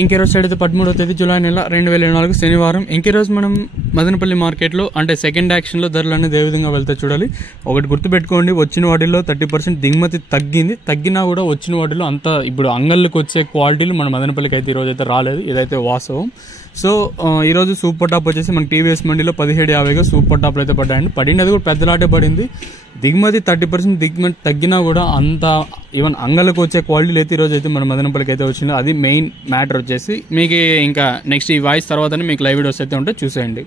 ఇంకే రోజు సైడ్ అయితే 13వ తేదీ జూలై నెల 2024 శనివారం. ఇంకే రోజు మనం మదనపల్లి మార్కెట్లో అంటే సెకండ్ యాక్షన్లో ధరలు అనేది ఏ విధంగా వెళ్తే చూడాలి. ఒకటి గుర్తుపెట్టుకోండి, వచ్చిన వాటిల్లో 30% దిగుమతి తగ్గినా కూడా వచ్చిన వాటిలో అంత ఇప్పుడు అంగళ్ళకి వచ్చే క్వాలిటీలు మన మదనపల్లికి అయితే ఈరోజు అయితే రాలేదు, ఇదైతే వాస్తవం. సో ఈరోజు సూపర్ టాప్ వచ్చేసి మన టీవీఎస్ మండీలో 1750గా సూపర్ టాప్లు అయితే పడింది. అది కూడా పెద్దలాటే పడింది. దిగుమతి 30% దిగుమతి తగ్గినా కూడా అంత ఈవెన్ అంగళ్ళకు వచ్చే క్వాలిటీలు అయితే ఈరోజు అయితే మన మదనపల్లికి అయితే వచ్చింది. అది మెయిన్ మ్యాటర్ వచ్చేసి. మీకు ఇంకా నెక్స్ట్ ఈ వాయిస్ తర్వాతనే మీకు లైవ్ వీడియోస్ అయితే ఉంటే చూసేయండి.